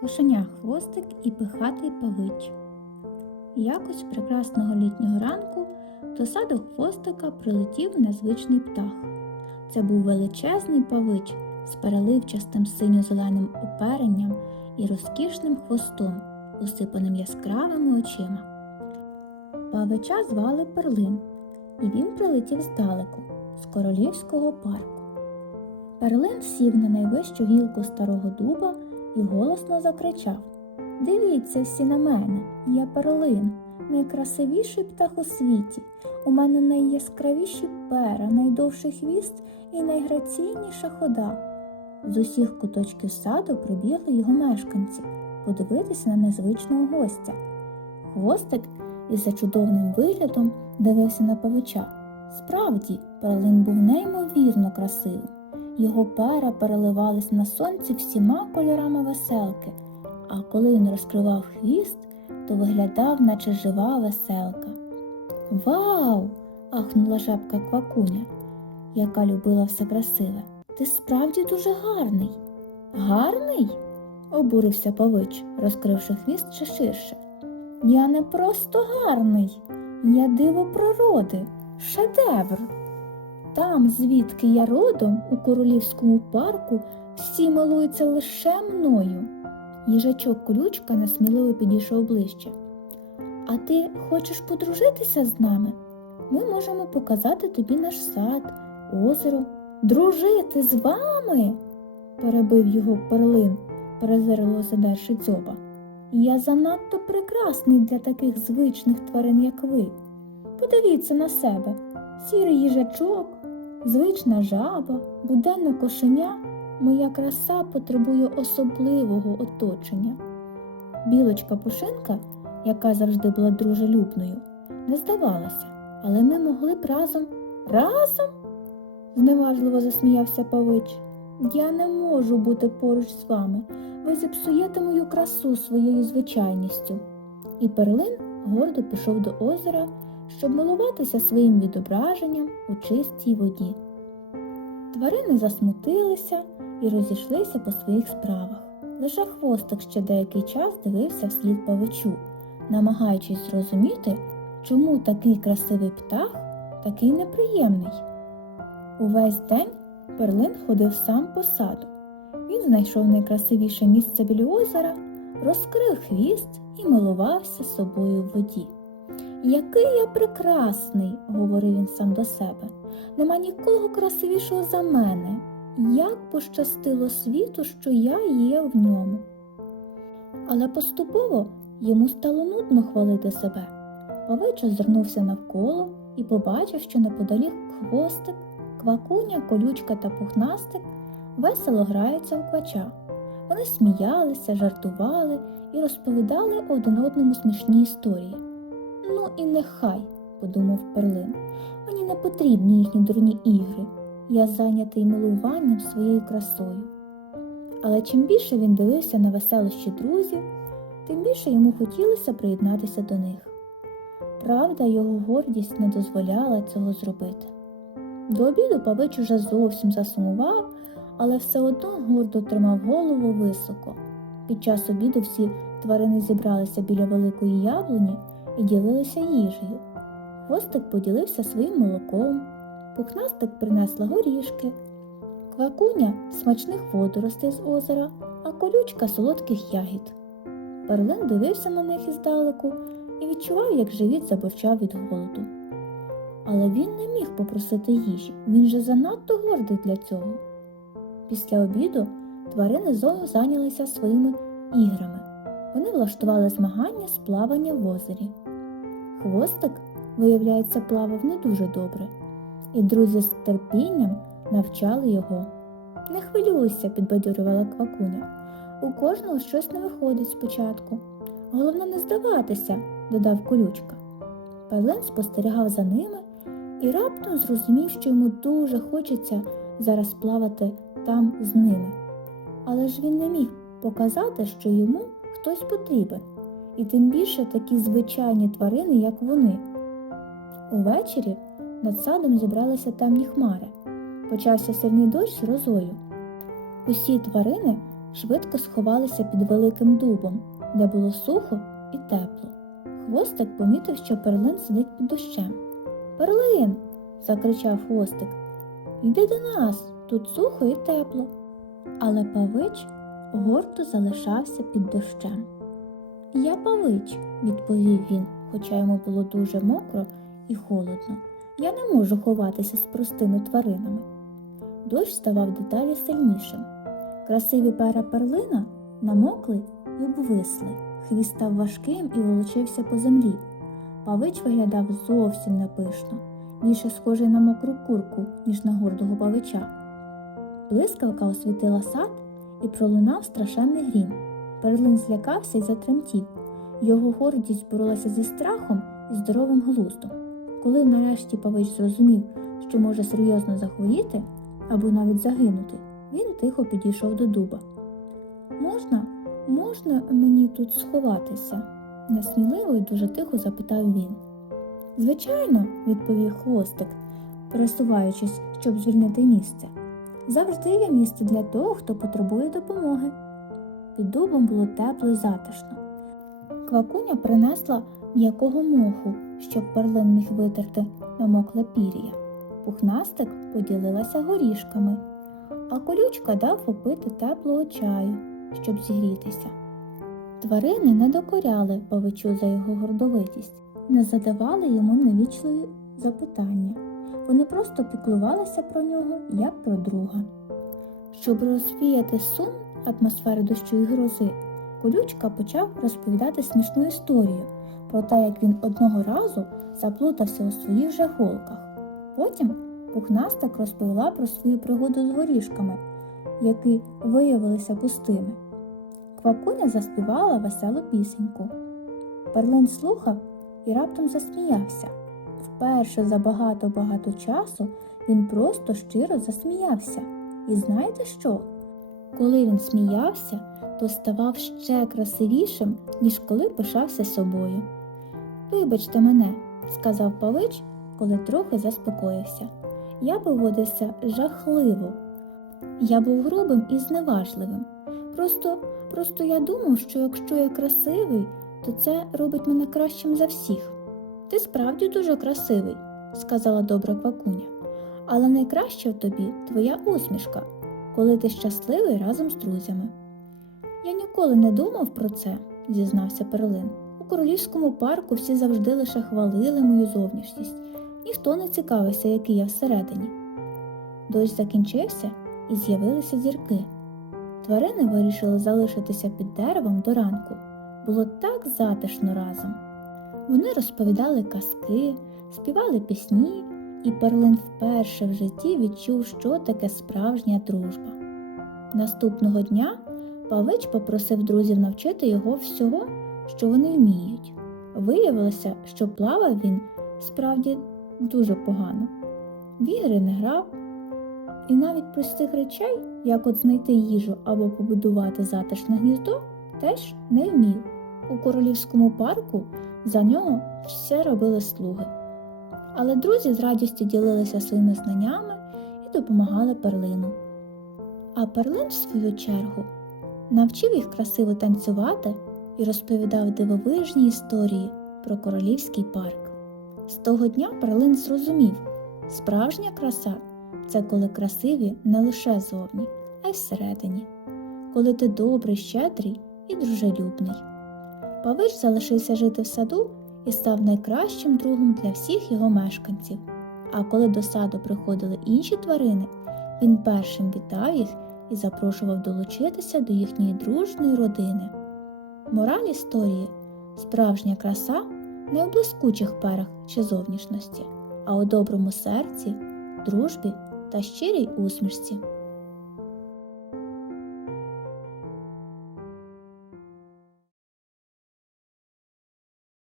кошеня хвостик і пихатий павич. Якось прекрасного літнього ранку до саду хвостика прилетів незвичний птах. Це був величезний павич з переливчастим синьо-зеленим оперенням і розкішним хвостом, усипаним яскравими очима. Павича звали Перлин, і він прилетів здалеку, з королівського парку. Перлин сів на найвищу гілку старого дуба і голосно закричав Дивіться всі на мене, я перлин, найкрасивіший птах у світі. У мене найяскравіші пера, найдовший хвіст і найграційніша хода. З усіх куточків саду прибігли його мешканці подивитися на незвичного гостя. Хвостик із зачудовним виглядом дивився на павича. Справді, перлин був неймовірно красивим. Його пера переливались на сонці всіма кольорами веселки, а коли він розкривав хвіст, то виглядав, наче жива веселка. Вау! ахнула жабка квакуня, яка любила все красиве. Ти справді дуже гарний. Гарний? обурився павич, розкривши хвіст ще ширше. Я не просто гарний, я диво природи, шедевр. Там, звідки я родом, у королівському парку, всі милуються лише мною. Їжачок колючка несміливо підійшов ближче. А ти хочеш подружитися з нами? Ми можемо показати тобі наш сад, озеро. Дружити з вами? перебив його перлин, перезирливо задерши дзьоба. Я занадто прекрасний для таких звичних тварин, як ви. Подивіться на себе сірий їжачок, звична жаба, буденне кошеня, моя краса потребує особливого оточення. Білочка пушинка, яка завжди була дружелюбною, не здавалася, але ми могли б разом разом? зневажливо засміявся Павич. Я не можу бути поруч з вами. Ви зіпсуєте мою красу своєю звичайністю. І перлин гордо пішов до озера, щоб милуватися своїм відображенням у чистій воді. Тварини засмутилися і розійшлися по своїх справах. Лише хвостик ще деякий час дивився вслід павичу, намагаючись зрозуміти, чому такий красивий птах такий неприємний. Увесь день перлин ходив сам по саду. Він знайшов найкрасивіше місце біля озера, розкрив хвіст і милувався собою в воді. Який я прекрасний, говорив він сам до себе. Нема нікого красивішого за мене. Як пощастило світу, що я є в ньому. Але поступово йому стало нудно хвалити себе. Павич озирнувся навколо і побачив, що неподалік хвостик, квакуня, колючка та пухнастик весело граються у квача. Вони сміялися, жартували і розповідали один одному смішні історії. Ну і нехай, подумав Перлин, мені не потрібні їхні дурні ігри. Я зайнятий милуванням своєю красою. Але чим більше він дивився на веселощі друзів, тим більше йому хотілося приєднатися до них. Правда, його гордість не дозволяла цього зробити. До обіду Павич уже зовсім засумував, але все одно гордо тримав голову високо. Під час обіду всі тварини зібралися біля великої яблуні і ділилися їжею. Хвостик поділився своїм молоком, пухнастик принесла горішки, квакуня смачних водоростей з озера, а колючка солодких ягід. Перлин дивився на них іздалеку і відчував, як живіт забурчав від голоду. Але він не міг попросити їжі, він же занадто гордий для цього. Після обіду тварини знову зайнялися своїми іграми. Вони влаштували змагання з плавання в озері. Хвостик, виявляється, плавав не дуже добре, і друзі з терпінням навчали його. Не хвилюйся, підбадьорювала квакуня. У кожного щось не виходить спочатку. Головне не здаватися, додав колючка. Павлен спостерігав за ними і раптом зрозумів, що йому дуже хочеться зараз плавати там з ними. Але ж він не міг показати, що йому хтось потрібен, і тим більше такі звичайні тварини, як вони. Увечері над садом зібралися темні хмари. Почався сильний дощ з розою. Усі тварини швидко сховалися під великим дубом, де було сухо і тепло. Хвостик помітив, що перлин сидить під дощем. Перлин. закричав хвостик. Йди до нас, тут сухо і тепло. Але павич гордо залишався під дощем. Я павич, відповів він, хоча йому було дуже мокро і холодно. Я не можу ховатися з простими тваринами. Дощ ставав дедалі сильнішим. Красиві пера перлина намокли і обвисли. Хвіст став важким і волочився по землі. Павич виглядав зовсім непишно, більше схожий на мокру курку, ніж на гордого павича. Блискавка освітила сад і пролунав страшенний грім. Перлин злякався і затремтів. Його гордість боролася зі страхом і здоровим глуздом. Коли нарешті Павич зрозумів, що може серйозно захворіти або навіть загинути, він тихо підійшов до дуба. Можна, можна мені тут сховатися? несміливо і дуже тихо запитав він. Звичайно, відповів хвостик, пересуваючись, щоб звільнити місце. Завжди є місце для того, хто потребує допомоги. Під дубом було тепло і затишно. Квакуня принесла м'якого моху, щоб перлин міг витерти намокле пір'я. Пухнастик поділилася горішками, а колючка дав попити теплого чаю, щоб зігрітися. Тварини не докоряли павичу за його гордовитість, не задавали йому невічливі запитання. Вони просто піклувалися про нього як про друга. Щоб розвіяти сум атмосфери дощу і грози, колючка почав розповідати смішну історію про те, як він одного разу заплутався у своїх же. Потім пухнастик розповіла про свою пригоду з горішками, які виявилися пустими. Квакуня заспівала веселу пісеньку. Перлин слухав і раптом засміявся. Вперше за багато-багато часу він просто щиро засміявся. І знаєте що? Коли він сміявся, то ставав ще красивішим, ніж коли пишався собою. Вибачте мене, сказав Павич, коли трохи заспокоївся. Я поводився жахливо. Я був грубим і зневажливим. Просто, просто я думав, що якщо я красивий, то це робить мене кращим за всіх. Ти справді дуже красивий, сказала добра квакуня. Але найкраще в тобі твоя усмішка, коли ти щасливий разом з друзями. Я ніколи не думав про це, зізнався Перлин. У королівському парку всі завжди лише хвалили мою зовнішність, ніхто не цікавився, який я всередині. Дощ закінчився і з'явилися зірки. Тварини вирішили залишитися під деревом до ранку. Було так затишно разом. Вони розповідали казки, співали пісні, і Перлин вперше в житті відчув, що таке справжня дружба. Наступного дня Павич попросив друзів навчити його всього, що вони вміють. Виявилося, що плавав він справді дуже погано. В ігри не грав, і навіть простих речей, як от знайти їжу або побудувати затишне гніздо, теж не вмів. У королівському парку за нього все робили слуги. Але друзі з радістю ділилися своїми знаннями і допомагали перлину. А перлин, в свою чергу, навчив їх красиво танцювати і розповідав дивовижні історії про королівський парк. З того дня перлин зрозумів, справжня краса це коли красиві не лише зовні, а й всередині, коли ти добрий, щедрий і дружелюбний. Павич залишився жити в саду і став найкращим другом для всіх його мешканців. А коли до саду приходили інші тварини, він першим вітав їх і запрошував долучитися до їхньої дружної родини. Мораль історії справжня краса не у блискучих перах чи зовнішності, а у доброму серці, дружбі та щирій усмішці.